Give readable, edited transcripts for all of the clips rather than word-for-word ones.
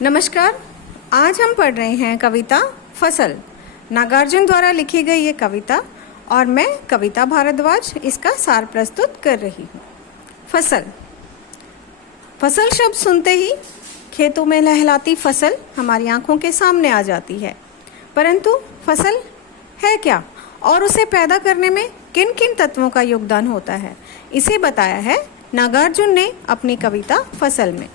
नमस्कार। आज हम पढ़ रहे हैं कविता फसल, नागार्जुन द्वारा लिखी गई ये कविता और मैं कविता भारद्वाज इसका सार प्रस्तुत कर रही हूँ। फसल। फसल शब्द सुनते ही खेतों में लहलाती फसल हमारी आंखों के सामने आ जाती है, परंतु फसल है क्या और उसे पैदा करने में किन किन तत्वों का योगदान होता है, इसे बताया है नागार्जुन ने अपनी कविता फसल में।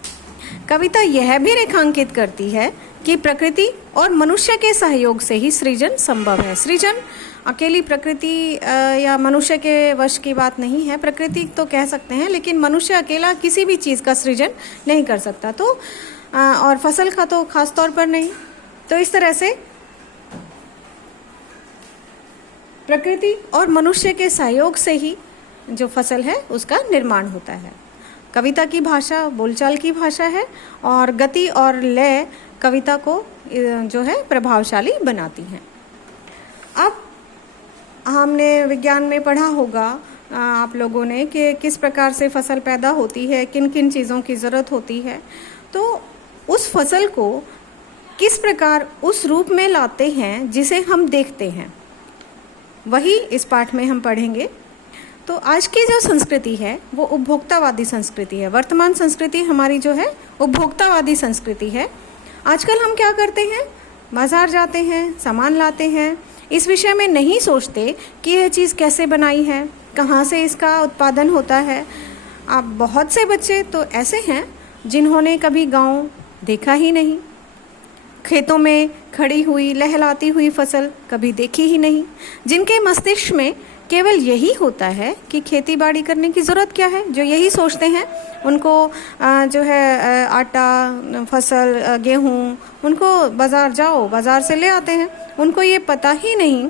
कविता यह भी रेखांकित करती है कि प्रकृति और मनुष्य के सहयोग से ही सृजन संभव है। सृजन अकेली प्रकृति या मनुष्य के वश की बात नहीं है, प्रकृति तो कह सकते हैं, लेकिन मनुष्य अकेला किसी भी चीज़ का सृजन नहीं कर सकता, तो और फसल का तो खास तौर पर नहीं। तो इस तरह से प्रकृति और मनुष्य के सहयोग से ही जो फसल है उसका निर्माण होता है। कविता की भाषा बोलचाल की भाषा है और गति और लय कविता को जो है प्रभावशाली बनाती हैं। अब हमने विज्ञान में पढ़ा होगा आप लोगों ने कि किस प्रकार से फसल पैदा होती है, किन किन चीज़ों की ज़रूरत होती है, तो उस फसल को किस प्रकार उस रूप में लाते हैं जिसे हम देखते हैं, वही इस पाठ में हम पढ़ेंगे। तो आज की जो संस्कृति है वो उपभोक्तावादी संस्कृति है। वर्तमान संस्कृति हमारी जो है उपभोक्तावादी संस्कृति है। आजकल हम क्या करते हैं, बाज़ार जाते हैं, सामान लाते हैं, इस विषय में नहीं सोचते कि यह चीज़ कैसे बनाई है, कहाँ से इसका उत्पादन होता है। अब बहुत से बच्चे तो ऐसे हैं जिन्होंने कभी गांव देखा ही नहीं, खेतों में खड़ी हुई लहलाती हुई फसल कभी देखी ही नहीं, जिनके मस्तिष्क में केवल यही होता है कि खेती बाड़ी करने की ज़रूरत क्या है, जो यही सोचते हैं। उनको जो है आटा, फसल, गेहूँ, उनको बाज़ार जाओ, बाज़ार से ले आते हैं। उनको ये पता ही नहीं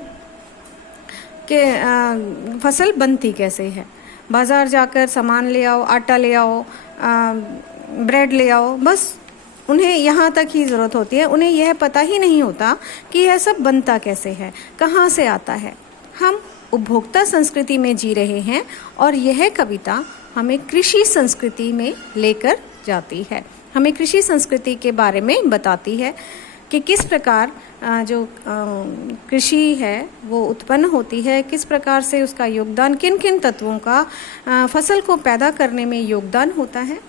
कि फसल बनती कैसे है। बाज़ार जाकर सामान ले आओ, आटा ले आओ, ब्रेड ले आओ, बस उन्हें यहाँ तक ही ज़रूरत होती है। उन्हें यह पता ही नहीं होता कि यह सब बनता कैसे है, कहाँ से आता है। हम उपभोक्ता संस्कृति में जी रहे हैं और यह कविता हमें कृषि संस्कृति में लेकर जाती है, हमें कृषि संस्कृति के बारे में बताती है कि किस प्रकार जो कृषि है वो उत्पन्न होती है, किस प्रकार से उसका योगदान, किन किन तत्वों का फसल को पैदा करने में योगदान होता है।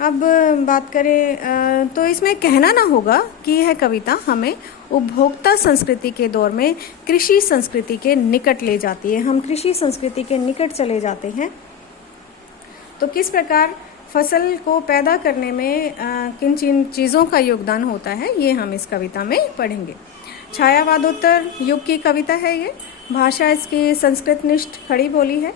अब बात करें तो इसमें कहना ना होगा कि यह कविता हमें उपभोक्ता संस्कृति के दौर में कृषि संस्कृति के निकट ले जाती है। हम कृषि संस्कृति के निकट चले जाते हैं। तो किस प्रकार फसल को पैदा करने में किन किन चीज़ों का योगदान होता है, ये हम इस कविता में पढ़ेंगे। छायावादोत्तर युग की कविता है ये। भाषा इसकी संस्कृतनिष्ठ खड़ी बोली है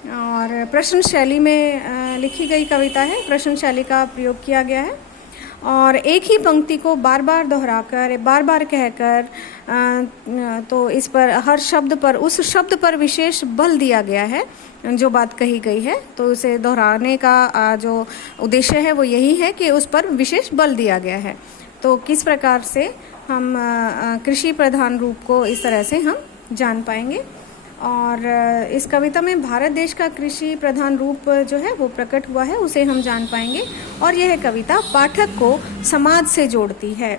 और प्रश्न शैली में लिखी गई कविता है। प्रश्न शैली का प्रयोग किया गया है और एक ही पंक्ति को बार बार दोहराकर, बार बार कहकर, तो इस पर हर शब्द पर, उस शब्द पर विशेष बल दिया गया है। जो बात कही गई है तो उसे दोहराने का जो उद्देश्य है वो यही है कि उस पर विशेष बल दिया गया है। तो किस प्रकार से हम कृषि प्रधान रूप को इस तरह से हम जान पाएंगे। और इस कविता में भारत देश का कृषि प्रधान रूप जो है वो प्रकट हुआ है, उसे हम जान पाएंगे। और यह कविता पाठक को समाज से जोड़ती है,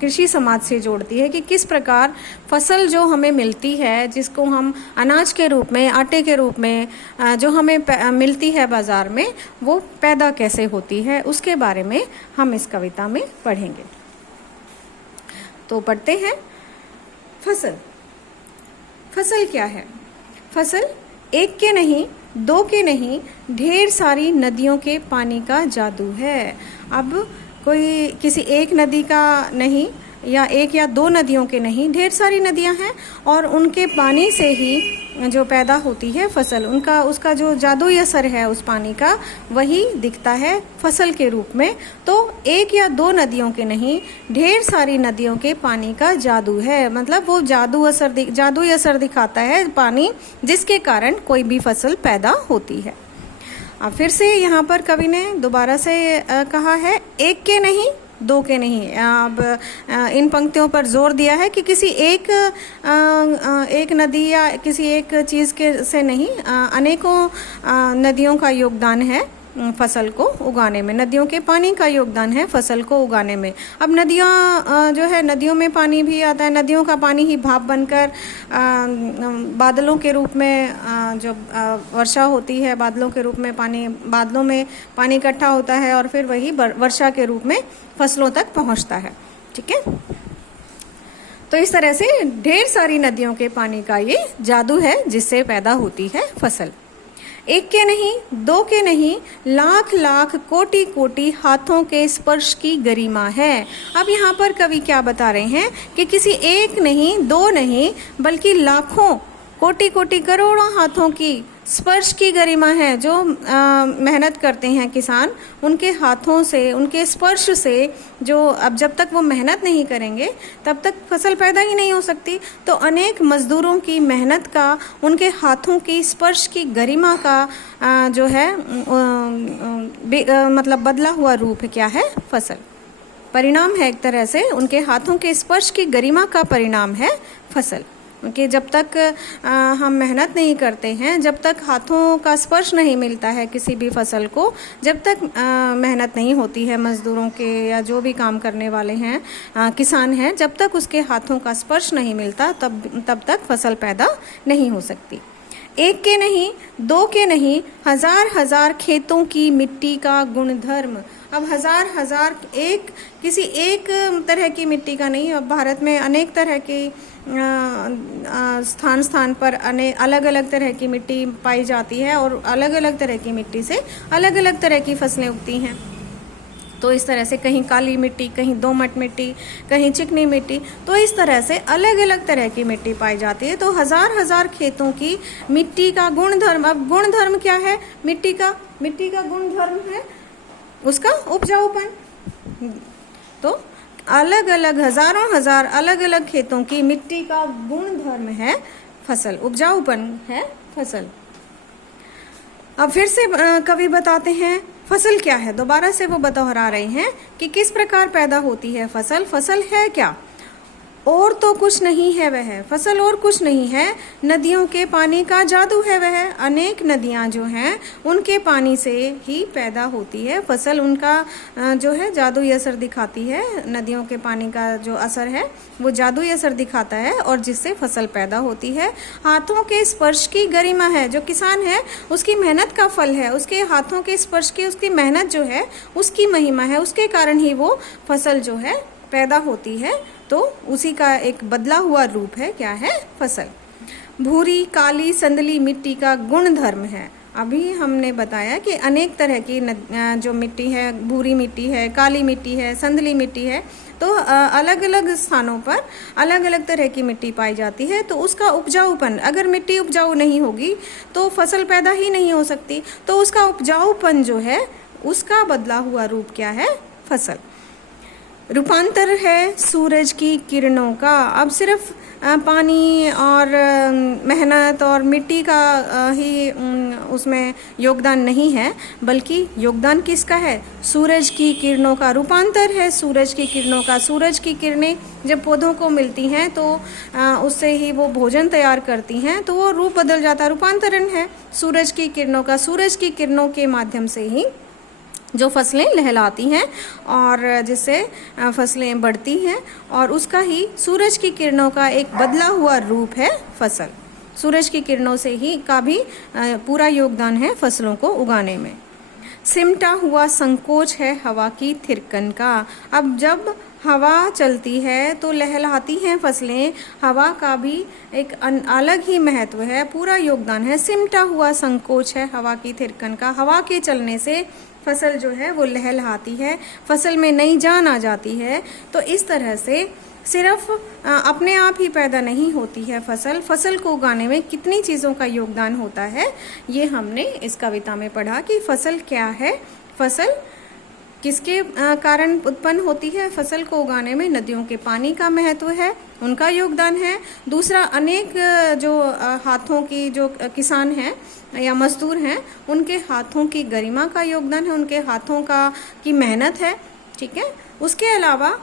कृषि समाज से जोड़ती है कि किस प्रकार फसल जो हमें मिलती है, जिसको हम अनाज के रूप में, आटे के रूप में जो हमें मिलती है बाज़ार में, वो पैदा कैसे होती है, उसके बारे में हम इस कविता में पढ़ेंगे। तो पढ़ते हैं। फसल। फसल क्या है? फसल एक के नहीं, दो के नहीं, ढेर सारी नदियों के पानी का जादू है। अब कोई किसी एक नदी का नहीं या एक या दो नदियों के नहीं, ढेर सारी नदियां हैं और उनके पानी से ही जो पैदा होती है फसल, उसका जो जादुई असर है उस पानी का, वही दिखता है फसल के रूप में। तो एक या दो नदियों के नहीं, ढेर सारी नदियों के पानी का जादू है। मतलब वो जादुई असर दिखाता है पानी, जिसके कारण कोई भी फसल पैदा होती है। अब फिर से यहाँ पर कवि ने दोबारा से कहा है, एक के नहीं, दो के नहीं। अब इन पंक्तियों पर जोर दिया है कि किसी एक नदी या किसी एक चीज़ के से नहीं, अनेकों नदियों का योगदान है फसल को उगाने में। नदियों के पानी का योगदान है फसल को उगाने में। अब नदियाँ जो है, नदियों में पानी भी आता है, नदियों का पानी ही भाप बनकर बादलों के रूप में जो वर्षा होती है, बादलों के रूप में बादलों में पानी इकट्ठा होता है और फिर वही वर्षा के रूप में फसलों तक पहुंचता है। ठीक है, तो इस तरह से ढेर सारी नदियों के पानी का ये जादू है जिससे पैदा होती है फसल। एक के नहीं, दो के नहीं, लाख लाख कोटि कोटि हाथों के स्पर्श की गरिमा है। अब यहाँ पर कवि क्या बता रहे हैं कि किसी एक नहीं, दो नहीं, बल्कि लाखों कोटि कोटि करोड़ों हाथों की स्पर्श की गरिमा है। जो मेहनत करते हैं किसान, उनके हाथों से, उनके स्पर्श से, जो अब जब तक वो मेहनत नहीं करेंगे तब तक फसल पैदा ही नहीं हो सकती। तो अनेक मजदूरों की मेहनत का, उनके हाथों की स्पर्श की गरिमा का जो है मतलब बदला हुआ रूप क्या है? फसल। परिणाम है एक तरह से, उनके हाथों के स्पर्श की गरिमा का परिणाम है फसल। कि जब तक हम मेहनत नहीं करते हैं, जब तक हाथों का स्पर्श नहीं मिलता है किसी भी फसल को, जब तक मेहनत नहीं होती है मज़दूरों के या जो भी काम करने वाले हैं किसान हैं, जब तक उसके हाथों का स्पर्श नहीं मिलता तब तक फसल पैदा नहीं हो सकती। एक के नहीं, दो के नहीं, हजार हजार खेतों की मिट्टी का गुणधर्म। अब हजार हजार, किसी एक तरह की मिट्टी का नहीं। अब भारत में अनेक तरह की स्थान पर अलग अलग तरह की मिट्टी पाई जाती है और अलग अलग तरह की मिट्टी से अलग अलग तरह की फसलें उगती हैं। तो इस तरह से कहीं काली मिट्टी, कहीं दोमट मिट्टी, कहीं चिकनी मिट्टी, तो इस तरह से अलग अलग तरह की मिट्टी पाई जाती है। तो हजार हजार खेतों की मिट्टी का गुणधर्म। अब गुणधर्म क्या है मिट्टी का? मिट्टी का गुणधर्म है उसका उपजाऊपन। तो अलग अलग हजारों हजार अलग अलग खेतों की मिट्टी का गुणधर्म है फसल, उपजाऊपन है फसल। अब फिर से कवि बताते हैं फसल क्या है। दोबारा से वो दोहरा रहे हैं कि किस प्रकार पैदा होती है फसल। फसल है क्या? और तो कुछ नहीं है वह फसल, और कुछ नहीं है, नदियों के पानी का जादू है वह। अनेक नदियां जो हैं उनके पानी से ही पैदा होती है फसल। उनका जो है जादुई असर दिखाती है। नदियों के पानी का जो असर है वो जादुई असर दिखाता है और जिससे फसल पैदा होती है। हाथों के स्पर्श की गरिमा है। जो किसान है उसकी मेहनत का फल है, उसके हाथों के स्पर्श की, उसकी मेहनत जो है उसकी महिमा है, उसके कारण ही वो फसल जो है पैदा होती है। तो उसी का एक बदला हुआ रूप है क्या है? फसल। भूरी, काली, संदली मिट्टी का गुण धर्म है। अभी हमने बताया कि अनेक तरह की जो मिट्टी है, भूरी मिट्टी है, काली मिट्टी है, संदली मिट्टी है, तो अलग अलग स्थानों पर अलग अलग तरह की मिट्टी पाई जाती है। तो उसका उपजाऊपन, अगर मिट्टी उपजाऊ नहीं होगी तो फसल पैदा ही नहीं हो सकती। तो उसका उपजाऊपन जो है उसका बदला हुआ रूप क्या है? फसल। रूपांतर है सूरज की किरणों का। अब सिर्फ पानी और मेहनत और मिट्टी का ही उसमें योगदान नहीं है, बल्कि योगदान किसका है? सूरज की किरणों का। रूपांतर है सूरज की किरणों का। सूरज की किरणें जब पौधों को मिलती हैं तो उससे ही वो भोजन तैयार करती हैं, तो वो रूप बदल जाता है। रूपांतरण है सूरज की किरणों का। सूरज की किरणों के माध्यम से ही जो फसलें लहलाती हैं और जिससे फसलें बढ़ती हैं, और उसका ही सूरज की किरणों का एक बदला हुआ रूप है फसल। सूरज की किरणों से ही का भी पूरा योगदान है फसलों को उगाने में। सिमटा हुआ संकोच है हवा की थिरकन का। अब जब हवा चलती है तो लहलाती हैं फसलें। हवा का भी एक अलग ही महत्व है, पूरा योगदान है। सिमटा हुआ संकोच है हवा की थिरकन का। हवा के चलने से फसल जो है वो लहलहाती है, फसल में नई जान आ जाती है। तो इस तरह से सिर्फ अपने आप ही पैदा नहीं होती है फसल। फसल को उगाने में कितनी चीज़ों का योगदान होता है ये हमने इस कविता में पढ़ा कि फसल क्या है। फसल किसके कारण उत्पन्न होती है? फसल को उगाने में नदियों के पानी का महत्व है, उनका योगदान है। दूसरा, अनेक जो हाथों की जो किसान हैं या मजदूर हैं उनके हाथों की गरिमा का योगदान है, उनके हाथों की मेहनत है। ठीक है। उसके अलावा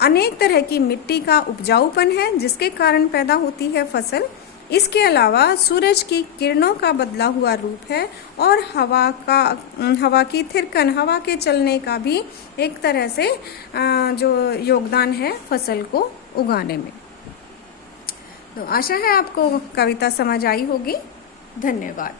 अनेक तरह की मिट्टी का उपजाऊपन है जिसके कारण पैदा होती है फसल। इसके अलावा सूरज की किरणों का बदला हुआ रूप है और हवा की थिरकन, हवा के चलने का भी एक तरह से जो योगदान है फसल को उगाने में। तो आशा है आपको कविता समझ आई होगी। धन्यवाद।